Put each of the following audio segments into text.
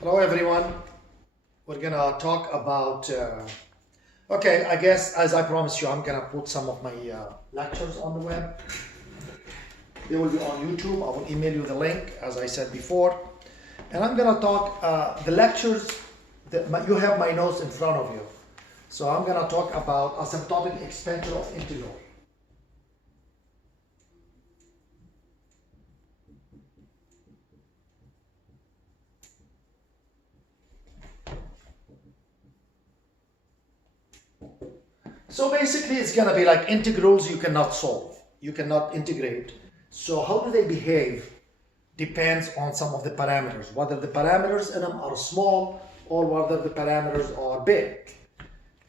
Hello everyone. We're gonna talk about okay, I guess as I promised you, I'm gonna put some of my lectures on the web. They will be on YouTube. I will email you the link as I said before. And I'm gonna talk the lectures that you have my notes in front of you. So I'm gonna talk about asymptotic expansion of integral. So basically it's gonna be like integrals you cannot solve. You cannot integrate. So how do they behave depends on some of the parameters, whether the parameters in them are small or whether the parameters are big.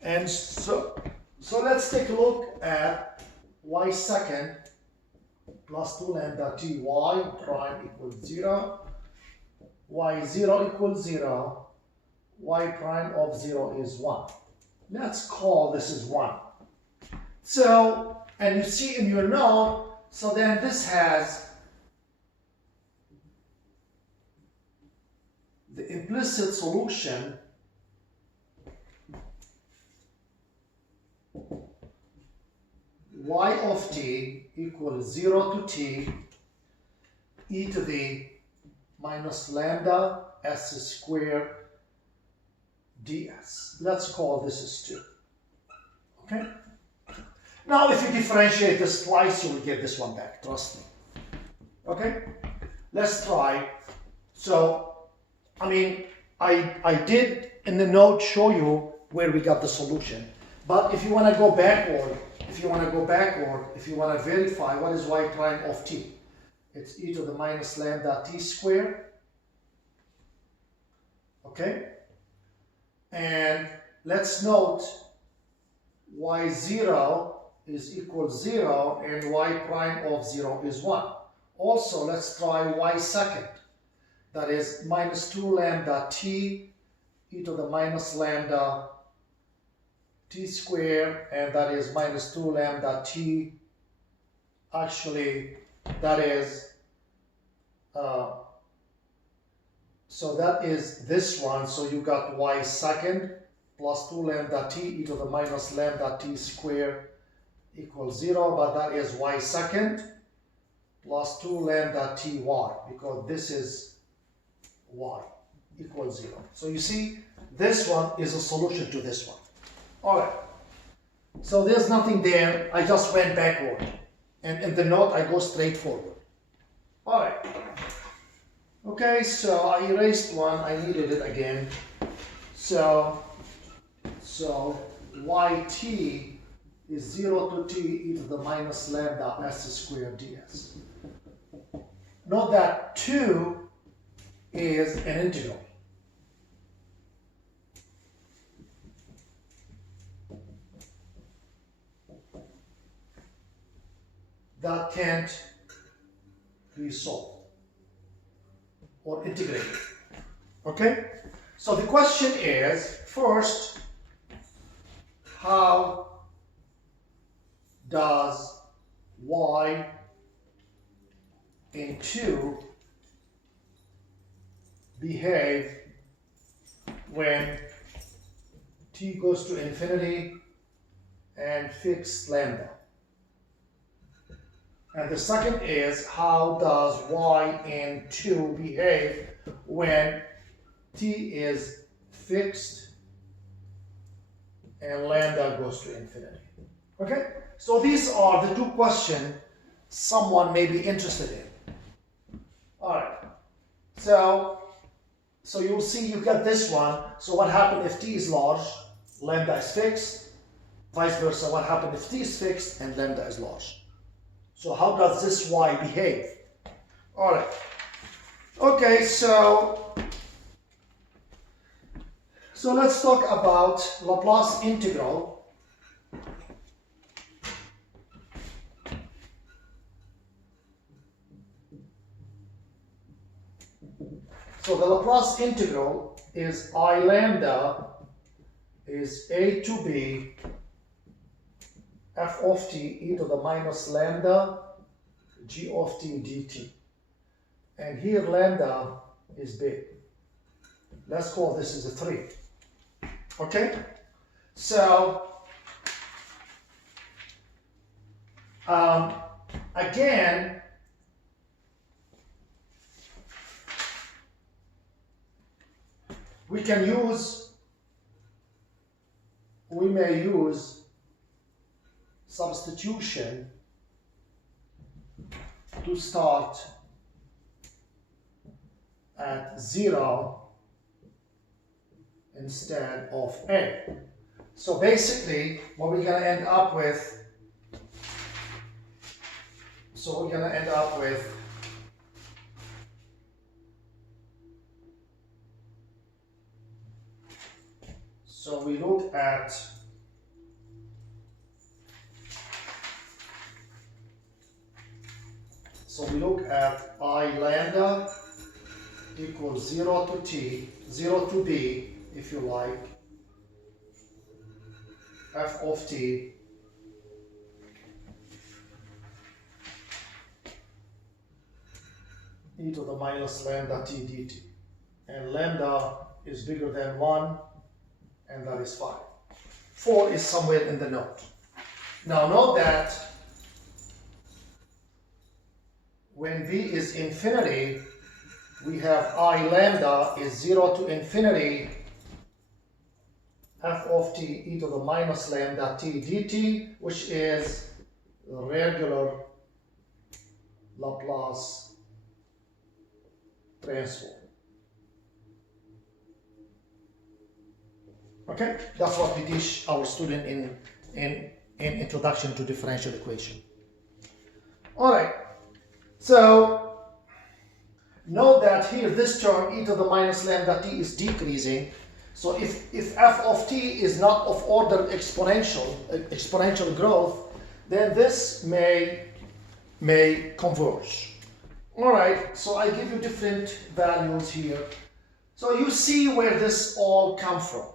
And so let's take a look at y second plus 2 lambda t y prime equals 0, y 0 equals 0, y prime of 0 is 1. Let's call this is 1. So, and you see in your note, so then this has the implicit solution y of t equals 0 to t e to the minus lambda s squared ds. Let's call this is 2. Okay? Now if you differentiate this twice, you will get this one back, trust me. Okay? Let's try. So I mean, I did in the note show you where we got the solution. But if you want to go backward, if you want to verify what is y prime of t, it's e to the minus lambda t squared. Okay? And let's note y0 is equal 0 and y prime of 0 is 1. Also, let's try y second. That is minus 2 lambda t e to the minus lambda t squared, and that is minus 2 lambda t. Actually, that is, so that is this one. So you got y second plus 2 lambda t e to the minus lambda t squared equals 0, but that is y second plus 2 lambda ty, because this is y equals 0. So you see, this one is a solution to this one. All right. So there's nothing there. I just went backward. And in the note, I go straight forward. All right. Okay, so I erased one. I needed it again. So yt is 0 to t e to the minus lambda s squared ds. Note that 2 is an integral. That can't be solved or integrated. Okay? So the question is, first, how does y in 2 behave when t goes to infinity and fixed lambda? And the second is, how does y in 2 behave when t is fixed and lambda goes to infinity? Okay? So these are the 2 questions someone may be interested in. All right. So you'll see you get this one. So what happens if t is large, lambda is fixed? Vice versa, what happens if t is fixed and lambda is large? So how does this y behave? All right. Okay, so let's talk about Laplace integral. So the Laplace integral is I lambda is a to b f of t e to the minus lambda g of t dt. And here lambda is big. Let's call this as a 3. Okay? So, again, we may use substitution to start at 0 instead of A. So basically, what we're going to end up with, so we look at I lambda equals 0 to t, 0 to b, if you like, f of t e to the minus lambda t dt. And lambda is bigger than 1, and that is 5. 4 is somewhere in the note. Now note that when b is infinity, we have I lambda is 0 to infinity f of t e to the minus lambda t dt, which is the regular Laplace transform. Okay, that's what we teach our student in Introduction to Differential Equation. All right, so note that here this term e to the minus lambda t is decreasing. So if f of t is not of order exponential growth, then this may converge. All right, so I give you different values here. So you see where this all come from,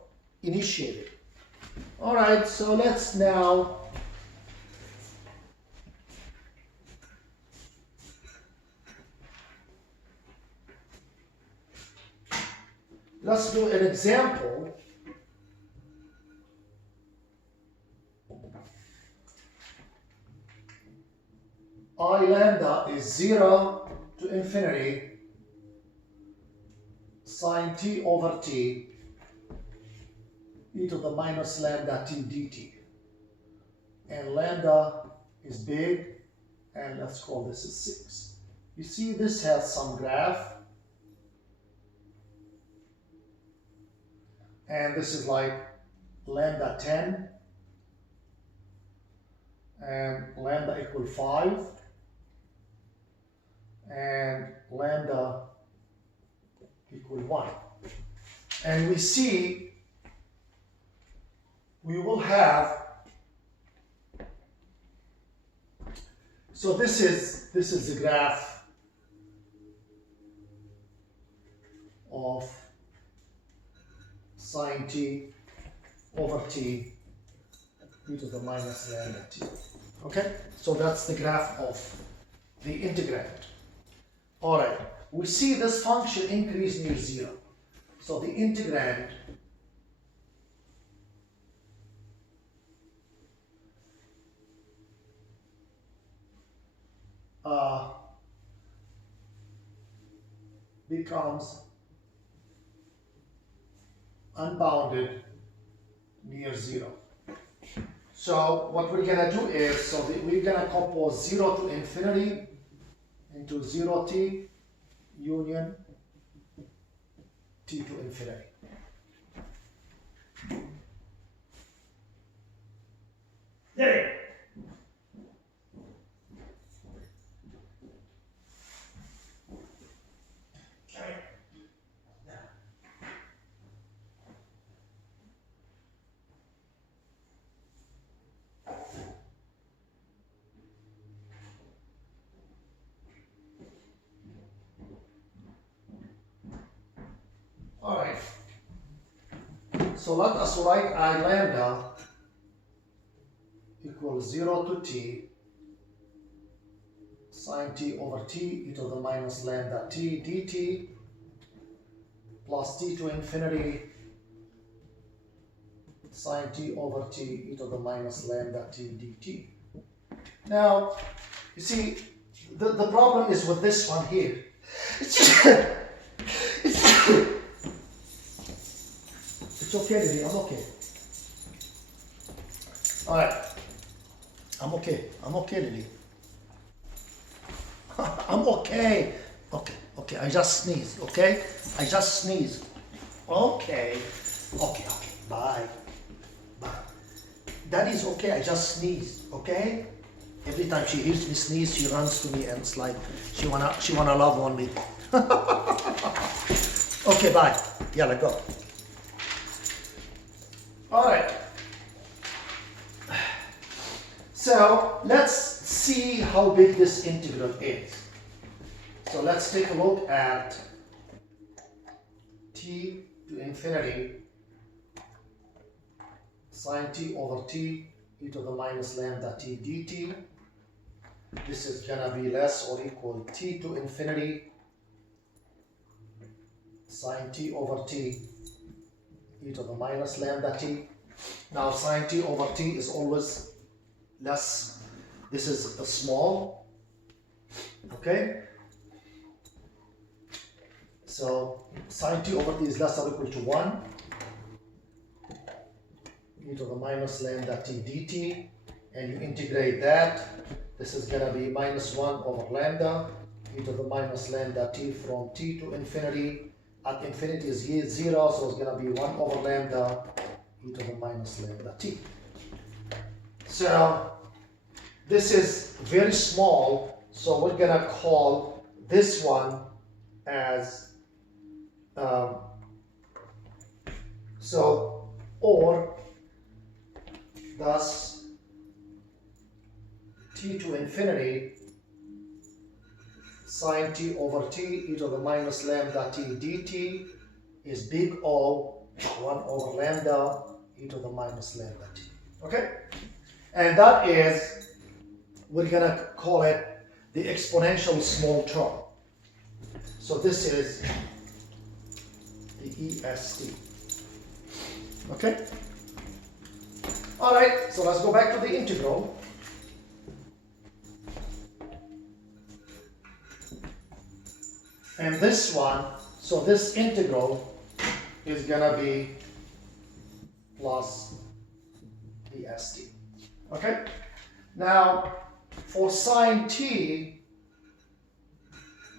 initiated. All right, so let's now let's do an example. I lambda is 0 to infinity sine t over t e to the minus lambda t dt. And lambda is big, and let's call this a 6. You see this has some graph. And this is like lambda 10 and lambda equal 5 and lambda equal 1. And we see we will have, so this is the graph of sine t over t e to the minus lambda t. Okay, so that's the graph of the integrand. All right, we see this function increase near 0. So the integrand becomes unbounded near 0. So what we're going to do is, we're going to compose 0 to infinity into 0t union t to infinity. There. All right, so let us write I lambda equals 0 to t sine t over t e to the minus lambda t dt plus t to infinity sine t over t e to the minus lambda t dt. Now, you see, the problem is with this one here. It's okay, Lily, I'm okay. All right, I'm okay, Lily. I'm okay. Okay, I just sneezed, okay? I just sneezed. Okay, bye. Daddy's okay, I just sneezed, okay? Every time she hears me sneeze, she runs to me and it's like she wanna love on me. Okay, bye. Yalla, go. All right. So let's see how big this integral is. So let's take a look at t to infinity sine t over t e to the minus lambda t dt. This is gonna be less or equal t to infinity sine t over t e to the minus lambda t. Now sine t over t is always less. This is a small, okay? So sine t over t is less or equal to 1 e to the minus lambda t dt, and you integrate that. This is going to be minus 1 over lambda e to the minus lambda t from t to infinity. At infinity is 0, so it's going to be 1 over lambda e to the minus lambda t. So this is very small, so we're going to call this one as or thus t to infinity sine t over t e to the minus lambda t dt is big O 1 over lambda e to the minus lambda t. Okay? And that is, we're going to call it the exponential small term. So this is the EST. Okay? All right, so let's go back to the integral. And this one, so this integral is gonna be plus the ST. Okay? Now, for sine t,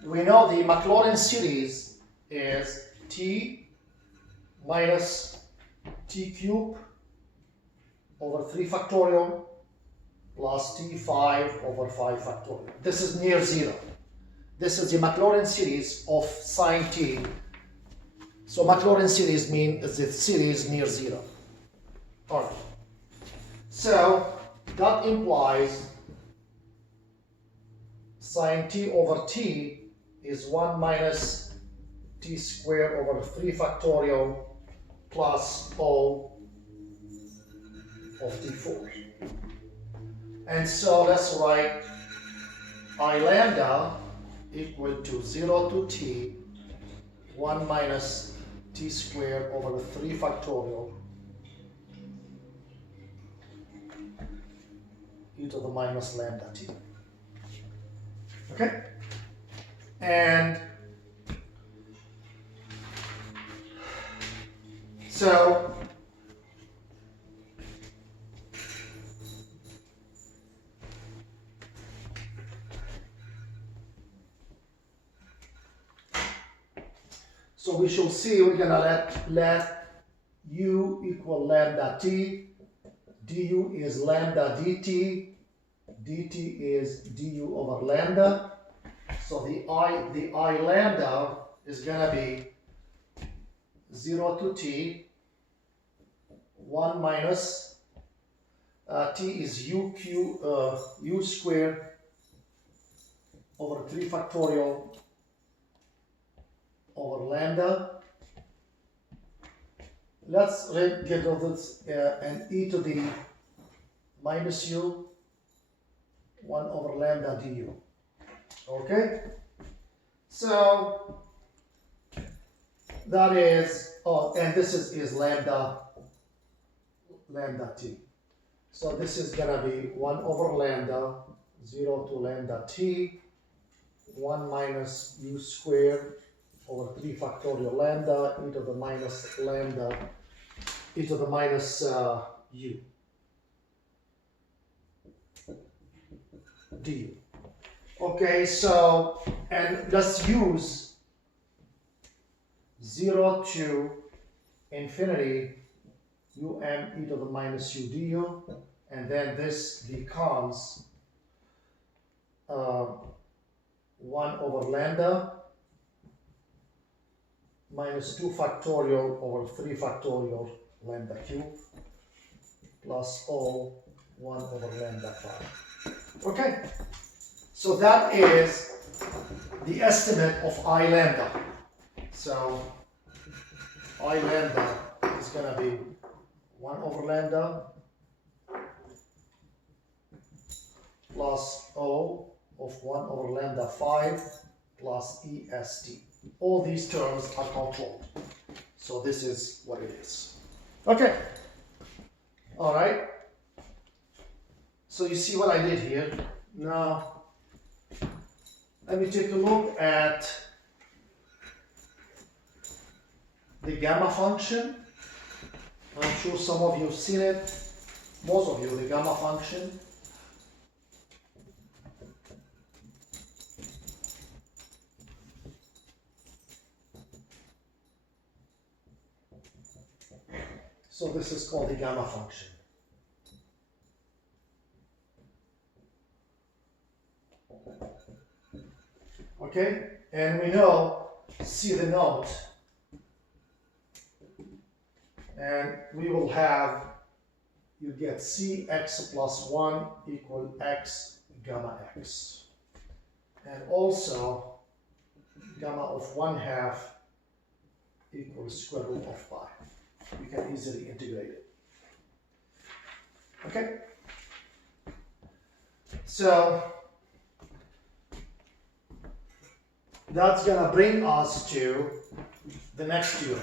we know the Maclaurin series is t minus t cubed over 3 factorial plus t5 over 5 factorial. This is near 0. This is the Maclaurin series of sine t. So Maclaurin series means the series near 0. All right. So that implies sine t over t is 1 minus t squared over 3 factorial plus O of t4. And so let's write I lambda equal to 0 to t 1 minus t squared over 3 factorial e to the minus lambda t. Okay? And so we shall see, we're gonna let u equal lambda t, du is lambda dt, dt is du over lambda. So the I lambda is gonna be 0 to t 1 minus t is u squared over 3 factorial over lambda. Let's get rid of this and e to the minus u 1 over lambda du. Okay? So that is, oh, and this is lambda t. So this is gonna be 1 over lambda 0 to lambda t 1 minus u squared over 3 factorial lambda e to the minus lambda e to the minus u du. Okay, so, and let's use 0 to infinity um e to the minus u du, and then this becomes 1 over lambda minus 2 factorial over 3 factorial lambda cube plus O 1 over lambda 5. Okay, so that is the estimate of I lambda. So I lambda is going to be 1 over lambda plus O of 1 over lambda 5 plus EST. All these terms are controlled. So this is what it is. Okay. All right. So you see what I did here. Now, let me take a look at the gamma function. I'm sure some of you have seen it. Most of you, the gamma function. So this is called the gamma function. Okay, and we know, see the note, and we will have, you get Cx plus 1 equal x gamma x. And also, gamma of 1/2 equals square root of pi. We can easily integrate it. Okay? So, that's going to bring us to the next theorem.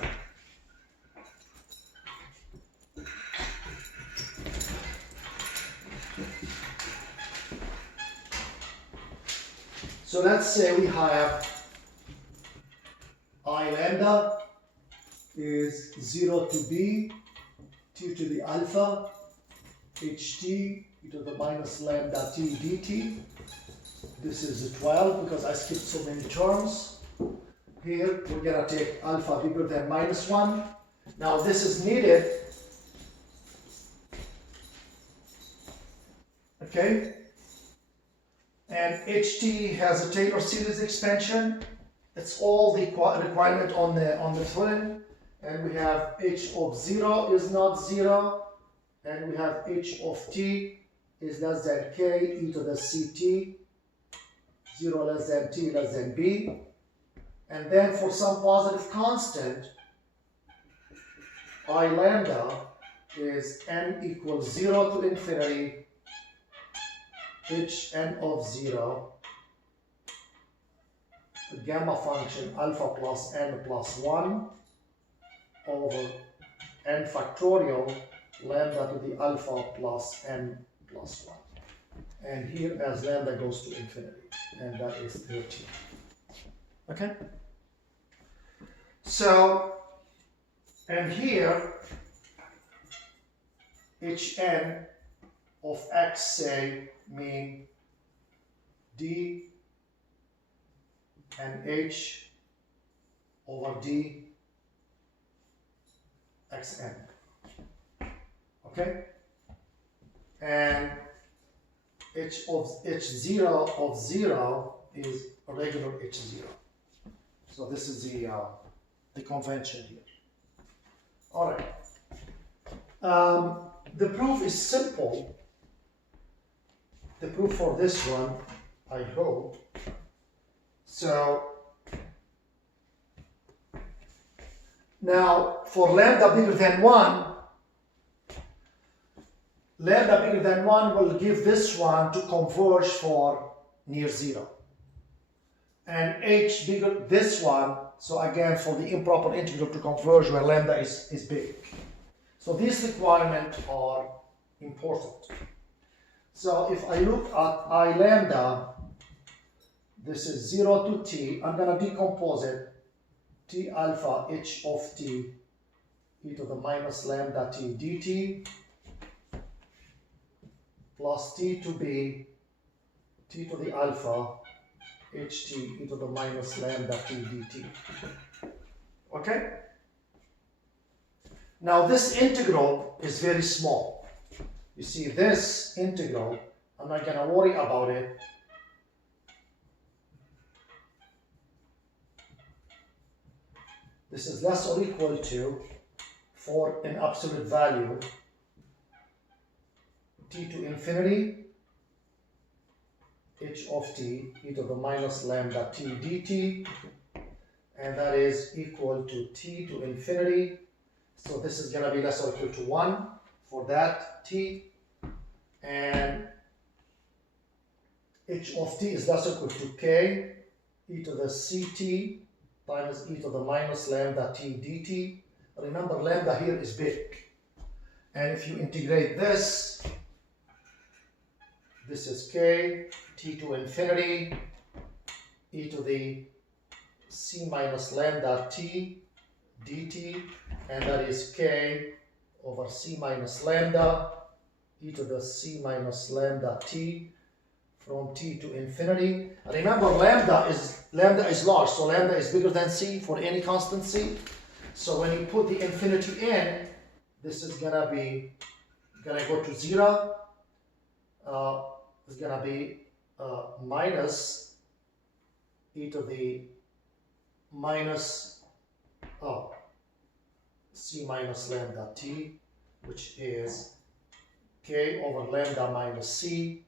So let's say we have I lambda is 0 to b, t to the alpha, ht e to the minus lambda t dt. This is 12 because I skipped so many terms. Here we're going to take alpha bigger than minus 1. Now this is needed. Okay. And ht has a Taylor series expansion. It's all the requirement on the theorem. And we have h of 0 is not 0. And we have h of t is less than k e to the ct. 0 less than t less than b. And then for some positive constant, I lambda is n equals 0 to infinity, h n of 0, the gamma function alpha plus n plus 1 over n factorial lambda to the alpha plus n plus 1. And here as lambda goes to infinity, and that is 13. Okay? So, and here, hn of x, say, mean d and h over d xn. Okay? And h0 of 0 is a regular h0. So this is the convention here. All right. The proof is simple. The proof for this one, I hope. So now for lambda bigger than 1, lambda bigger than 1 will give this one to converge for near 0. And h bigger, this one So again, for the improper integral to converge where lambda is big. So these requirements are important. So if I look at I lambda, this is 0 to t, I'm going to decompose it, t alpha h of t e to the minus lambda t dt plus t to b t to the alpha ht e to the minus lambda t dt. Okay? Now this integral is very small. You see this integral, I'm not going to worry about it. This is less or equal to, for an absolute value, t to infinity h of t e to the minus lambda t dt, and that is equal to t to infinity. So this is going to be less or equal to 1 for that t, and h of t is less or equal to k e to the ct times e to the minus lambda t dt. Remember, lambda here is big, and if you integrate this, this is k t to infinity e to the c minus lambda t dt, and that is k over c minus lambda e to the c minus lambda t from t to infinity. Remember, lambda is large, so lambda is bigger than c for any constant c. So when you put the infinity in, this is gonna go to 0. It's gonna be minus e to the minus c minus lambda t, which is k over lambda minus c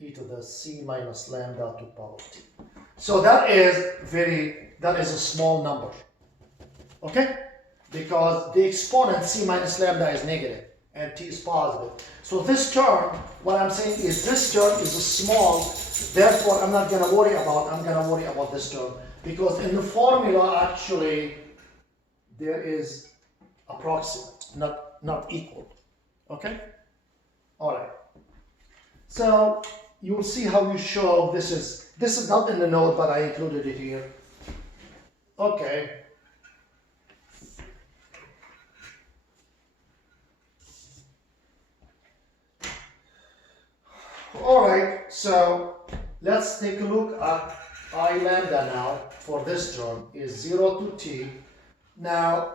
e to the c minus lambda to power t. So that is a small number, okay? Because the exponent c minus lambda is negative and t is positive. So this term, what I'm saying is this term is a small, therefore I'm not going to worry about this term, because in the formula actually there is approximate, not equal. Okay? All right. So you'll see how you show this is not in the note, but I included it here. Okay. All right, so let's take a look at I lambda now for this term is 0 to t. Now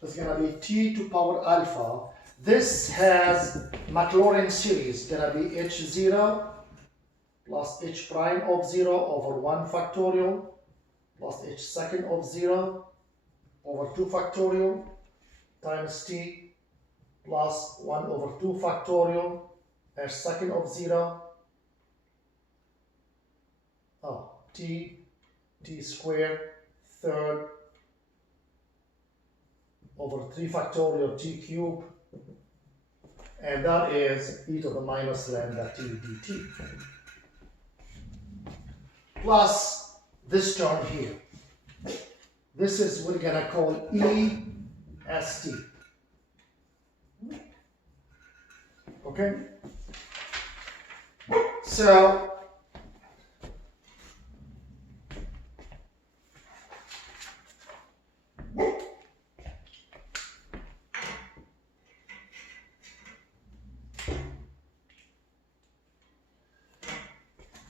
it's going to be t to power alpha. This has Maclaurin series, going to be h0 plus h prime of 0 over 1 factorial plus h second of 0 over 2 factorial times t plus 1 over 2 factorial h second of 0 t squared third over 3 factorial t cubed, and that is e to the minus lambda t dt plus this term here. This is what we're going to call est. Okay? So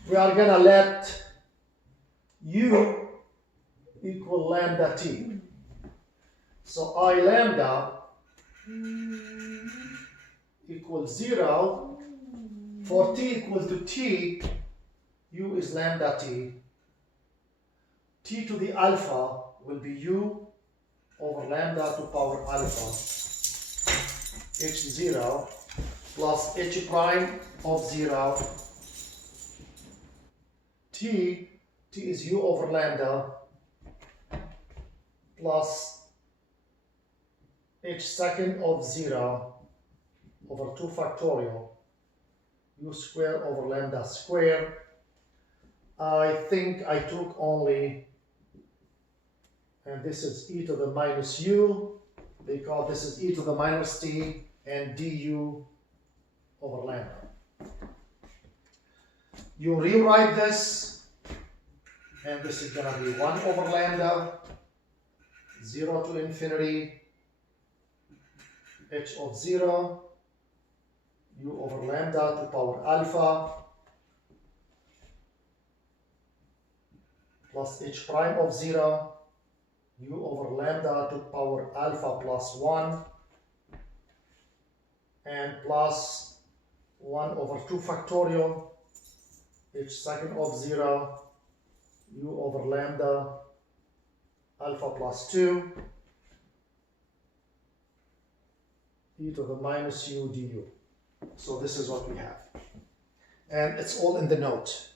we are going to let u equal lambda t. So I lambda equals 0. For t equal to t, u is lambda t. T to the alpha will be u over lambda to power alpha h0 plus h prime of 0. T is u over lambda plus h second of 0 over 2 factorial u square over lambda square. I think I took only and this is e to the minus u, because this is e to the minus t, and du over lambda. You rewrite this, and this is going to be 1 over lambda, 0 to infinity, h of 0, u over lambda to power alpha, plus h prime of 0, u over lambda to power alpha plus 1, and plus 1 over 2 factorial, h second of 0, u over lambda, alpha plus 2, e to the minus u du. So this is what we have. And it's all in the note.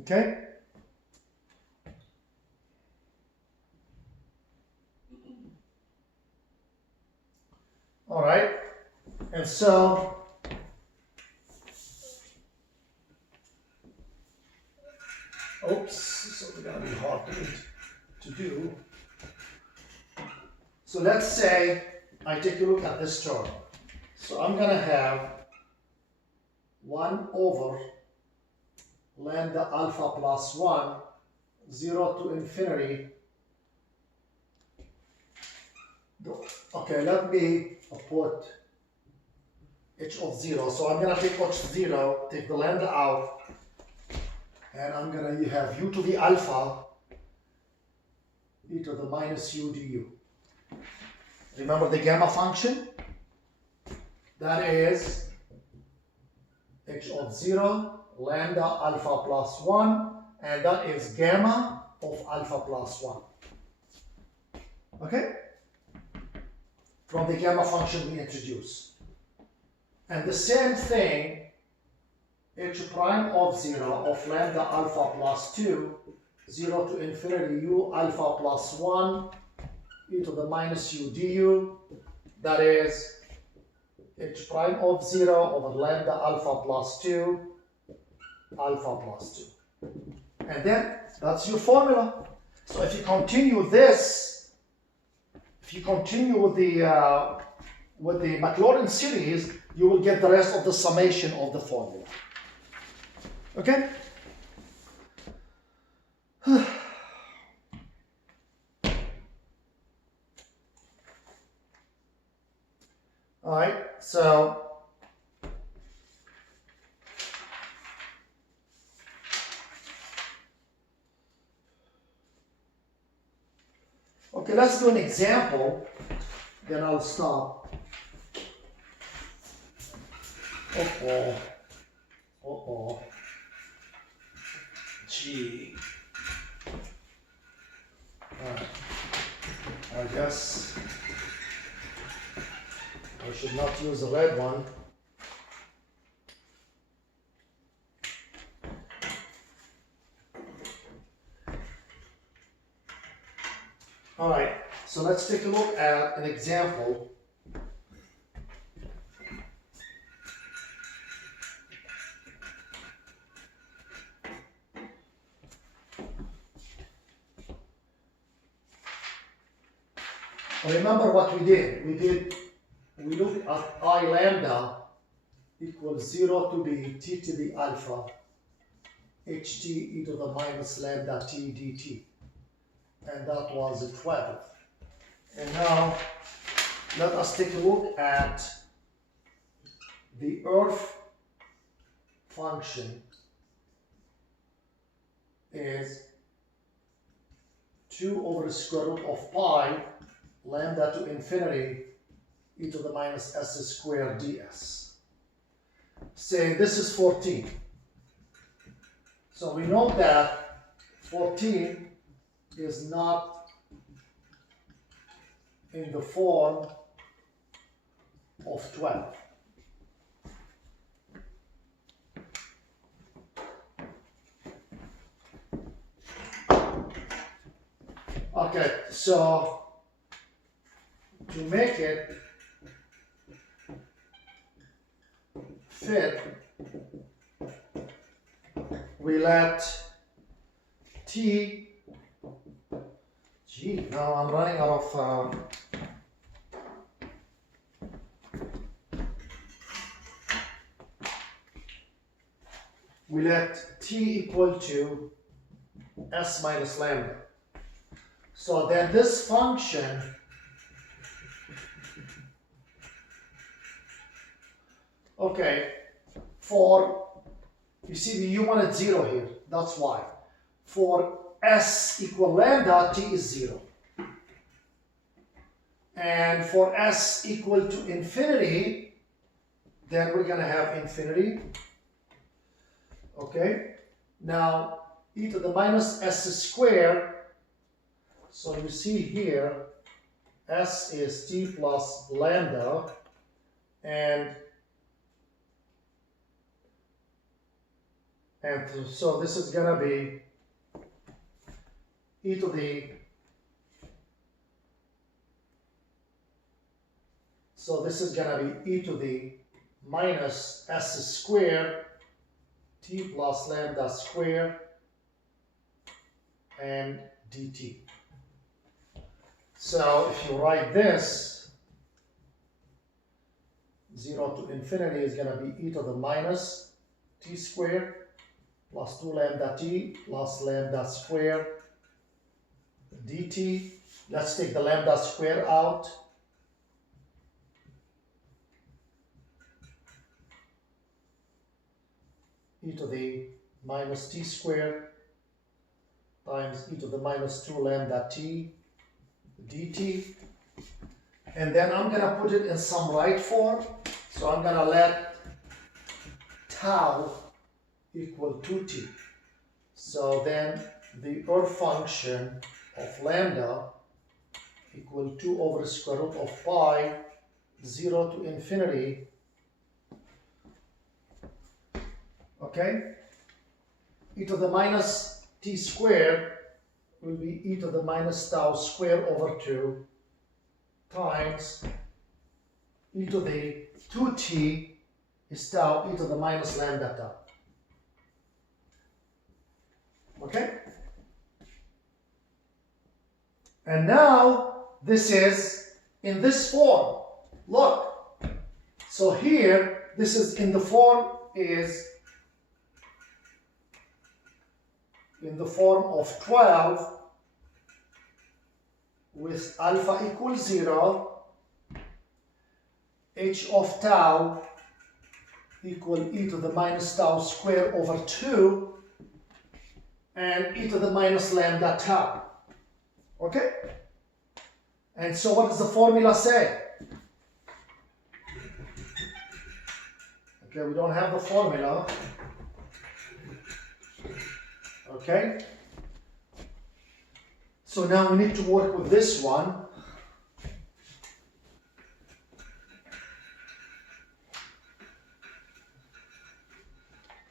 Okay? All right. And so so it's going to be hard to do. So let's say I take a look at this term. So I'm going to have 1 over lambda alpha plus 1, 0 to infinity. Okay, let me put h of 0. So I'm going to take h0, take the lambda out, and I'm going to have u to the alpha, e to the minus u du. Remember the gamma function? That is h of 0, lambda alpha plus 1, and that is gamma of alpha plus 1. Okay? From the gamma function we introduced. And the same thing, h prime of 0 of lambda alpha plus 2, 0 to infinity u alpha plus 1, e to the minus u du, that is h prime of 0 over lambda alpha plus 2, alpha plus 2. And then that's your formula. So if you continue this, if you continue with the Maclaurin series, you will get the rest of the summation of the formula. Okay? All right, so okay, let's do an example, then I'll stop. Gee. I guess I should not use the red one. All right, so let's take a look at an example. Remember what we did. We looked at I lambda equals 0 to b t to the alpha ht e to the minus lambda t dt. And that was 12. And now let us take a look at the earth function is 2 over the square root of pi lambda to infinity e to the minus s squared ds. Say this is 14. So we know that 14 is not in the form of 12. Okay, so to make it fit, we let t Gee, now I'm running out of we let t equal to s minus lambda. So then this function okay, for, you see you wanted 0 here, that's why. For s equal lambda, t is 0. And for s equal to infinity, then we're going to have infinity. Okay, now e to the minus s squared. So you see here, s is t plus lambda, and so this is going to be e to the, so this is going to be e to the minus s squared t plus lambda squared and dt. So if you write this, 0 to infinity is going to be e to the minus t squared plus 2 lambda t plus lambda squared dt. Let's take the lambda square out. E to the minus t squared times e to the minus 2 lambda t dt. And then I'm going to put it in some right form. So I'm going to let tau equal 2t. So then the Earth function of lambda equal 2 over the square root of pi, 0 to infinity. Okay, e to the minus t squared will be e to the minus tau squared over 2 times e to the 2t is tau e to the minus lambda tau. Okay, and now this is in this form. Look, so here this is in the form of 12 with alpha equals 0, h of tau equal e to the minus tau squared over 2 and e to the minus lambda tau. Okay? And so what does the formula say? Okay, we don't have the formula. Okay? So now we need to work with this one.